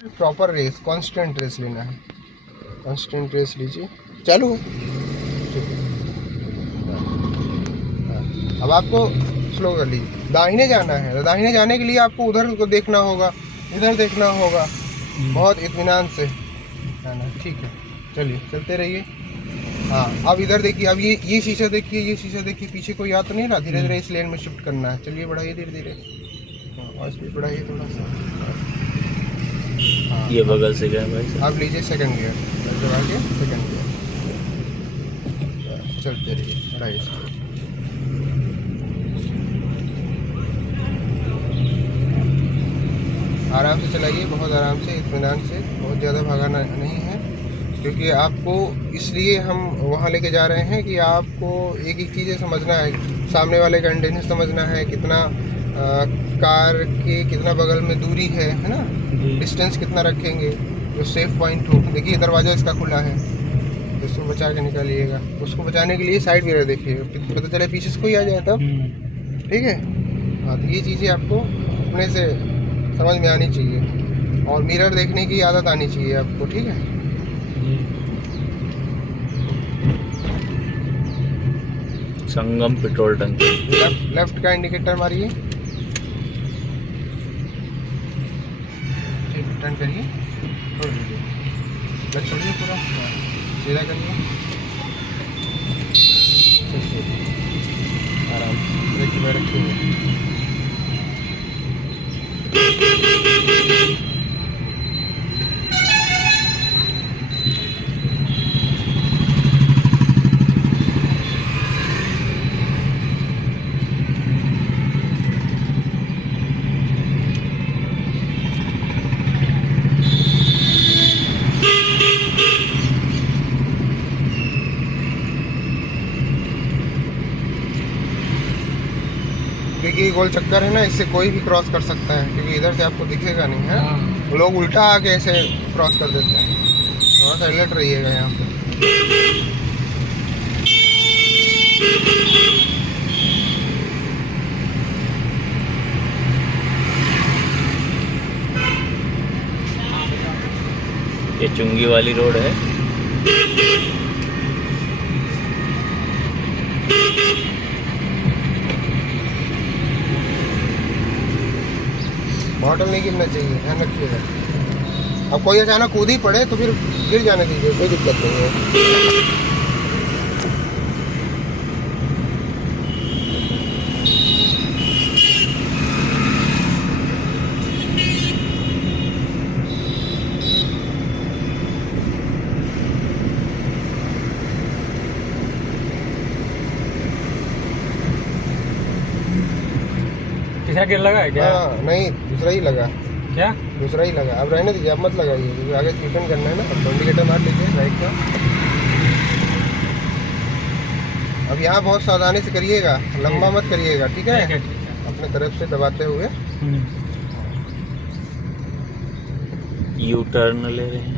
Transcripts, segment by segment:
Proper race, constant race लेना है। Constant race लीजिए, चालू है। ठीक है। अब आपको स्लो कर लीजिए, दाहिने जाना है। तो दाहिने जाने के लिए आपको उधर को देखना होगा, इधर देखना होगा, बहुत इत्मीनान से जाना। ठीक है, चलिए चलते रहिए। हाँ, अब इधर देखिए, अब ये शीशा देखिए, ये शीशा देखिए, पीछे कोई आ तो नहीं रहा। धीरे धीरे इस लेन में शिफ्ट करना है। चलिए बढ़ाइए धीरे धीरे, और स्पीड बढ़ाइए थोड़ा सा। हाँ, ये बगल से जाए भाई। अब लीजिए सेकंड गियर, दबा के सेकंड गियर, चलते रहिए, बढ़ाइए स्पीड। आराम से चलाइए, बहुत आराम से, इत्मीनान से, बहुत ज़्यादा भगाना नहीं है। क्योंकि आपको इसलिए हम वहाँ लेके जा रहे हैं कि आपको एक एक चीज़ें समझना है, सामने वाले का इंटेंशन समझना है, कितना कार के कितना बगल में दूरी है ना, डिस्टेंस कितना रखेंगे जो सेफ पॉइंट हो। देखिए दरवाज़ा इसका खुला है, तो उसको बचा के निकालिएगा। उसको बचाने के लिए साइड मिरर देखिए, पता चले पीछे से कोई आ जाए तब। ठीक है। हाँ, तो ये चीज़ें आपको अपने से समझ में आनी चाहिए, और मिरर देखने की आदत आनी चाहिए आपको। ठीक है। संगम पेट्रोल टंकी। लेफ्ट का इंडिकेटर मारिए, ठीक, टर्न करिए, छोड़ दीजिए, क्लच छोड़िए पूरा, सीधा करिए, ठीक, आराम से ब्रेक की रखिए। देखिए गोल चक्कर है ना, इससे कोई भी क्रॉस कर सकता है, क्योंकि इधर से आपको दिखेगा नहीं है। वो लोग उल्टा आके ऐसे क्रॉस कर देते हैं। थोड़ा सा अलर्ट रहिएगा यहाँ पे। ये चुंगी वाली रोड है। बॉटल नहीं गिरना चाहिए, ध्यान रखिएगा। अब कोई अचानक कूद ही पड़े तो फिर गिर जाने दीजिए, कोई दिक्कत नहीं है। तीसरा गियर लगा है क्या? हाँ, नहीं, दूसरा ही लगा। क्या? दूसरा ही लगा। अब रहने दीजिए, अब मत लगाइए, क्योंकि आगे से रिटर्न करना है ना। अब इंडिकेटर मार लीजिए राइट का। अब यहाँ बहुत सावधानी से करिएगा, लंबा मत करिएगा। ठीक है, अपने तरफ से दबाते हुए। यू टर्न ले रहे हैं।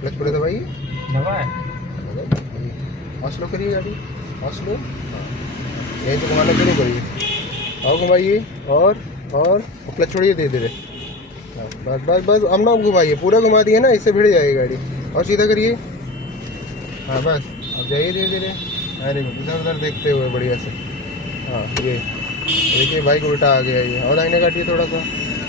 क्लच पूरे दबाइए, दबाए और स्लो करिए गाड़ी, और स्लो। यहीं से घुमाना शुरू करिए, और घुमाइए, और क्लच छोड़िए धीरे धीरे। बस बस बस, अब ना घुमाइए, पूरा घुमा दिए ना, इससे भिड़ जाएगी गाड़ी। और सीधा करिए। हाँ बस, अब जाइए धीरे धीरे। अरे इधर उधर देखते हुए बढ़िया से। हाँ, ये देखिए बाइक उल्टा आ गया ये। और दाहिने काटिए थोड़ा सा,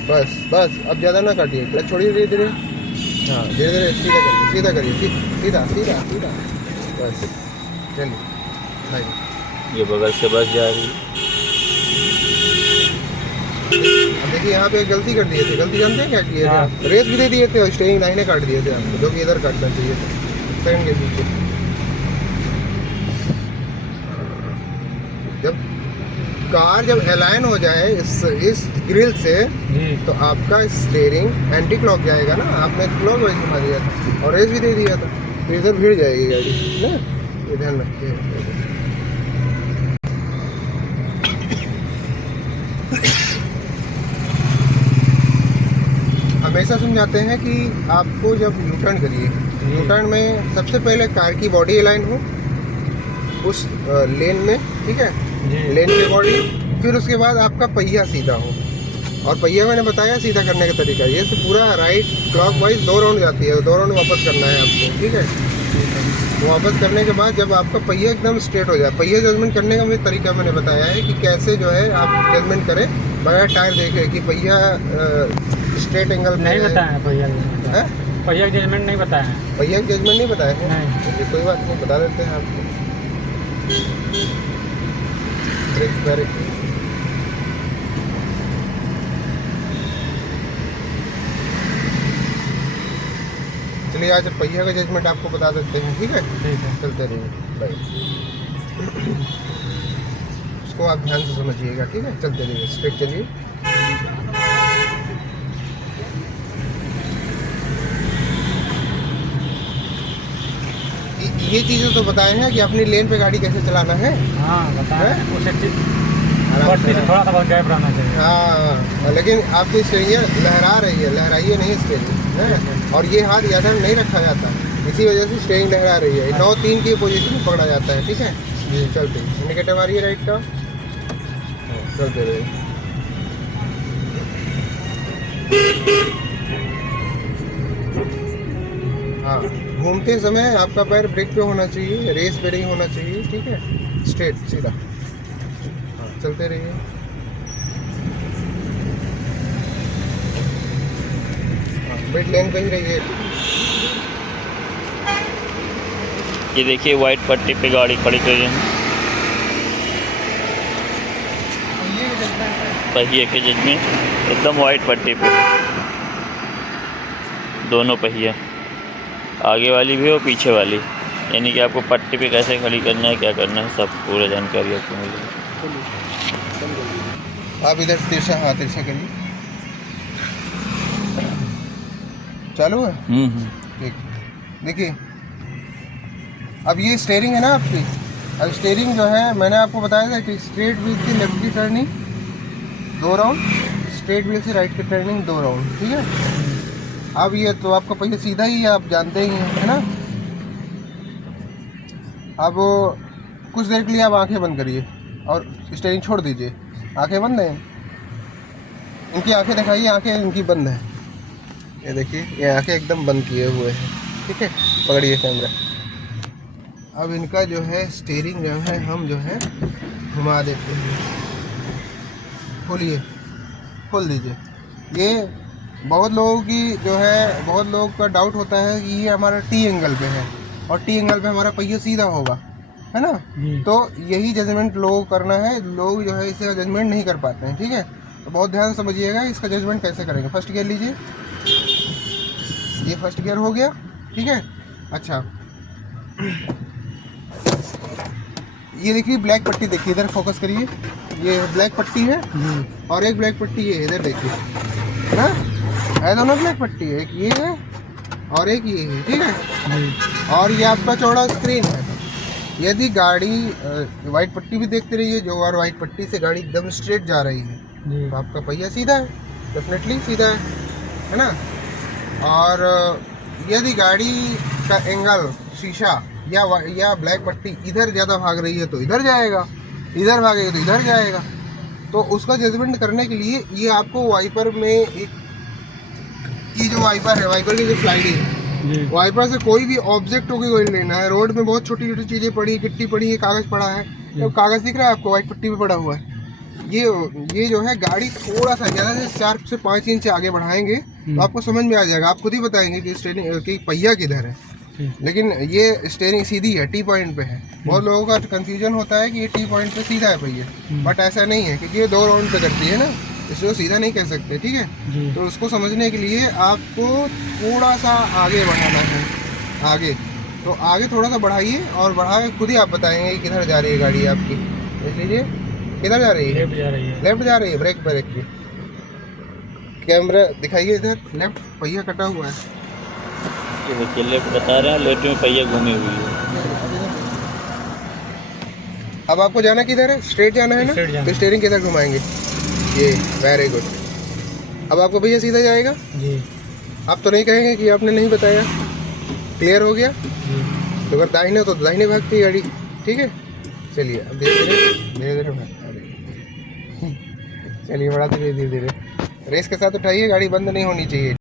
बस बस, अब ज़्यादा ना काटिए, क्लच छोड़िए धीरे धीरे। हाँ, धीरे धीरे सीधा करिए, सीधा करिए, सीधा सीधा सीधा, बस चलिए भाई। ये बगल से बस जा रही है। अब देखिए यहाँ पे गलती कर दिए थे। गलती जानते हैं क्या किए थे आप? रेस भी दे दिए थे और स्टेयरिंग दाहिने काट दिए थे आपको, जो कि इधर काटना चाहिए था, सेकंड के पीछे। जब कार जब अलाइन हो जाए इस ग्रिल से, तो आपका स्टेयरिंग एंटी क्लॉक जाएगा ना। आपने क्लॉक वाइज घुमा दिया था और रेस भी दे दिया था, तो इधर भीड़ जाएगी गाड़ी ना। ये ध्यान रखिए। हमेशा समझाते हैं कि आपको जब यू टर्न करिए, यू टर्न में सबसे पहले कार की बॉडी अलाइन हो उस लेन में। ठीक है, लेन में बॉडी, फिर उसके बाद आपका पहिया सीधा हो। और पहिया मैंने बताया सीधा करने का तरीका, ये से पूरा राइट क्लॉकवाइज 2 राउंड जाती है, 2 राउंड वापस करना है आपको, ठीक है। तो वापस करने के बाद जब आपका पहिया एकदम स्ट्रेट हो जाए, पहिया जजमेंट करने का मुझे तरीका मैंने बताया है कि कैसे जो है आप जजमेंट करें बगैर टायर देखे कि पहिया स्ट्रेट एंगल नहीं बताया है पहिया है। पहिया का जजमेंट नहीं बताया है। पहिया की जजमेंट नहीं बताया है, नहीं। चलिए कोई बात नहीं, बता देते हैं आपको। ब्रेक ब्रेक चलिए आज पहिया का जजमेंट आपको बता देते हैं, ठीक है। ठीक है। चलते रहिए भाई, उसको आप ध्यान से समझिएगा, ठीक है। चलते रहिए, स्ट्रेट चलिए। ये चीज़ें तो बताए हैं कि अपनी लेन पे गाड़ी कैसे चलाना है। हाँ बताया है? है। उसे आराम पट्टी से। से थोड़ा सा गैप रहना चाहिए। हाँ, लेकिन आपकी स्टेरिंग लहरा रही है, लहराइए नहीं स्टेरिंग, है। और ये हाथ ज़्यादा नहीं रखा जाता, इसी वजह से स्टेरिंग लहरा रही है। 9-3 की पोजीशन में पकड़ा जाता है, ठीक है जी। चलते इंडिकेटर मारिए राइट का, चलते रहिए। हाँ, घूमते समय आपका पैर ब्रेक पे होना चाहिए, रेस पे नहीं होना चाहिए, ठीक है। स्ट्रेट सीधा, हाँ चलते रहिए। हाँ, मिड लेन पे ही रहिए। ये देखिए वाइट पट्टी पे गाड़ी खड़ी करी है, पहिए के जजमेंट एकदम वाइट पट्टी पे, दोनों पहिया, आगे वाली भी और पीछे वाली, यानी कि आपको पट्टी पे कैसे खड़ी करना है, क्या करना है, सब पूरा जानकारी आपको मिलेगी। आप इधर तिरछा, हाँ तिरछा करिए, चालू है, ठीक। देखिए अब ये स्टेयरिंग है ना आपकी, अब स्टेयरिंग जो है मैंने आपको बताया था कि स्ट्रेट व्हील की लेफ्ट की टर्निंग 2 राउंड, स्ट्रेट व्हील से राइट की टर्निंग 2 राउंड, ठीक है। अब ये तो आपका पहिया सीधा ही है, आप जानते ही हैं, है ना। अब कुछ देर के लिए आप आंखें बंद करिए और स्टेयरिंग छोड़ दीजिए। आंखें बंद हैं, इनकी आंखें दिखाइए, आंखें इनकी बंद है, ये देखिए ये आंखें एकदम बंद किए हुए हैं, ठीक है। पकड़िए कैमरा। अब इनका जो है स्टीयरिंग जो है हम जो है घुमा देते हैं, खोलिए, खोल दीजिए। ये बहुत लोगों की जो है, बहुत लोगों का डाउट होता है कि ये हमारा टी एंगल पे है और टी एंगल पे हमारा पहिया सीधा होगा, है ना। तो यही जजमेंट लोगों को करना है, लोग जो है इसका जजमेंट नहीं कर पाते हैं, ठीक है। तो बहुत ध्यान से समझिएगा इसका जजमेंट कैसे करेंगे। फर्स्ट गियर लीजिए, ये फर्स्ट गियर हो गया, ठीक है। अच्छा, ये देखिए ब्लैक पट्टी देखिए, इधर फोकस करिए, ये ब्लैक पट्टी है और एक ब्लैक पट्टी है, इधर देखिए, है दोनों ब्लैक पट्टी है, एक ये है और एक ये है, ठीक है। और ये आपका चौड़ा स्क्रीन है। यदि गाड़ी वाइट पट्टी भी देखते रहिए, जो और वाइट पट्टी से गाड़ी एकदम स्ट्रेट जा रही है तो आपका पहिया सीधा है, डेफिनेटली सीधा है ना। और यदि गाड़ी का एंगल, शीशा या ब्लैक पट्टी इधर ज़्यादा भाग रही है तो इधर जाएगा, इधर भागेगा तो इधर जाएगा। तो उसका जजमेंट करने के लिए ये आपको वाइपर में एक, ये जो वाइपर है, वाइपर की जो स्लाइडिंग है, वाइपर से कोई भी ऑब्जेक्ट को कोई लेना है। रोड में बहुत छोटी छोटी चीज़ें पड़ी, गिट्टी पड़ी है, कागज़ पड़ा है, तो कागज़ दिख रहा है आपको, वाइट पट्टी पे पड़ा हुआ है। ये जो है गाड़ी थोड़ा सा ज़्यादा से 4 से 5 इंच आगे बढ़ाएंगे तो आपको समझ में आ जाएगा, आप खुद ही बताएंगे कि स्टीयरिंग की पहिया किधर है। लेकिन ये स्टीयरिंग सीधी है, टी पॉइंट पे है। बहुत लोगों का कंफ्यूजन होता है कि ये टी पॉइंट पे सीधा है पहिया, बट ऐसा नहीं है, क्योंकि ये 2 राउंड पे करती है ना, इसको सीधा नहीं कह सकते, ठीक है। तो उसको समझने के लिए आपको थोड़ा सा आगे बढ़ाना है, आगे, तो आगे थोड़ा सा बढ़ाइए और बढ़ा के खुद ही आप बताएंगे कि किधर जा रही है गाड़ी आपकी। देख लीजिए किधर जा रही है, लेफ्ट जा रही है, ब्रेक पर रखिए, कैमरा दिखाइए इधर, लेफ्ट पहिया कटा हुआ है, ये देखिए लेफ्ट बता रहे हैं, लेफ्ट में पहिया घूमी हुई है। अब आपको जाना किधर है, स्ट्रेट जाना है ना, तो स्टीयरिंग किधर घुमाएंगे, ये, वेरी गुड। अब आपको भैया सीधा जाएगा जी। आप तो नहीं कहेंगे कि आपने नहीं बताया, क्लियर हो गया। तो अगर दाहिने तो दाहिने भागती है गाड़ी, ठीक है। चलिए अब धीरे धीरे भागता है, चलिए बढ़ाते धीरे धीरे धीरे। रेस के साथ उठाइए, गाड़ी बंद नहीं होनी चाहिए।